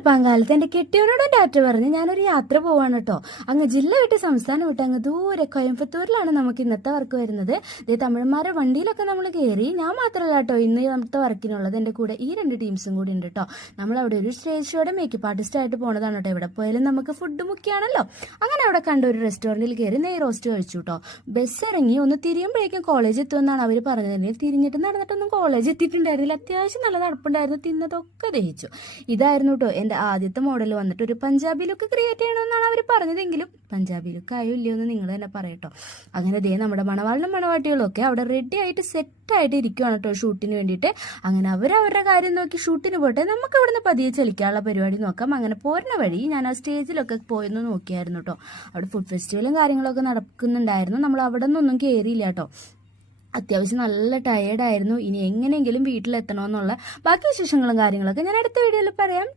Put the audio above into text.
വെളുപ്പാങ്കാലത്ത് എൻ്റെ കെട്ടിയവനോടും ടാറ്റ പറഞ്ഞ് ഞാനൊരു യാത്ര പോവാണ് കേട്ടോ. അങ്ങ് ജില്ല വിട്ട് സംസ്ഥാനം വിട്ട് അങ്ങ് ദൂരെ കോയമ്പത്തൂരിലാണ് നമുക്ക് ഇന്നത്തെ വർക്ക് വരുന്നത്. ഇതേ തമിഴന്മാരുടെ വണ്ടിയിലൊക്കെ നമ്മൾ കയറി. ഞാൻ മാത്രമല്ല കേട്ടോ ഇന്ന് നമ്മുടെ വർക്കിനുള്ളത്, എൻ്റെ കൂടെ ഈ 2 ടീംസും കൂടി ഉണ്ട് കേട്ടോ. നമ്മളവിടെ ഒരു സ്റ്റേജ് ഷോയുടെ മേക്കപ്പ് ആർട്ടിസ്റ്റ് ആയിട്ട് പോണതാണ് കേട്ടോ. ഇവിടെ പോയാലും നമുക്ക് ഫുഡ് മുഖ്യമാണല്ലോ. അങ്ങനെ അവിടെ കണ്ട ഒരു റെസ്റ്റോറൻറ്റിൽ കയറി നെയ് റോസ്റ്റ് കഴിച്ചു കേട്ടോ. ബസ് ഇറങ്ങി ഒന്ന് തിരിയുമ്പോഴേക്കും കോളേജ് എത്തുമെന്നാണ് അവർ പറഞ്ഞത്. തിരിഞ്ഞിട്ട് നടന്നിട്ടൊന്നും കോളേജ് എത്തിയിട്ടുണ്ടായിരുന്നില്ല. അത്യാവശ്യം നല്ല നടപ്പുണ്ടായിരുന്നു, തിന്നതൊക്കെ ദഹിച്ചു. ഇതായിരുന്നു കേട്ടോ എൻ്റെ ആദ്യത്തെ മോഡൽ. വന്നിട്ട് ഒരു പഞ്ചാബി ലുക്ക് ക്രിയേറ്റ് ചെയ്യണമെന്നാണ് അവർ പറഞ്ഞതെങ്കിലും പഞ്ചാബി ലുക്ക് ആയോ ഇല്ലയോ എന്ന് നിങ്ങൾ തന്നെ പറയട്ടോ. അങ്ങനെ ദേ നമ്മുടെ മണവാളിനും മണവാട്ടികളും ഒക്കെ അവിടെ റെഡി ആയിട്ട് സെറ്റായിട്ട് ഇരിക്കുവാണ് കേട്ടോ ഷൂട്ടിന് വേണ്ടിയിട്ട്. അങ്ങനെ അവരവരുടെ കാര്യം നോക്കി ഷൂട്ടിന് പോട്ടെ, നമുക്ക് ഇവിടുന്ന് പതിയെ ചലിക്കാനുള്ള പരിപാടി നോക്കാം. അങ്ങനെ പോരുന്ന വഴി ഞാൻ ആ സ്റ്റേജിലൊക്കെ പോയെന്ന് നോക്കിയായിരുന്നു കേട്ടോ. അവിടെ ഫുഡ് ഫെസ്റ്റിവലും കാര്യങ്ങളൊക്കെ നടക്കുന്നുണ്ടായിരുന്നു. നമ്മൾ അവിടെ നിന്നൊന്നും കയറിയില്ല കേട്ടോ. അത്യാവശ്യം നല്ല ടയേർഡായിരുന്നു. ഇനി എങ്ങനെയെങ്കിലും വീട്ടിലെത്തണമെന്നുള്ള ബാക്കി വിശേഷങ്ങളും കാര്യങ്ങളൊക്കെ ഞാൻ അടുത്ത വീഡിയോയിൽ പറയാം.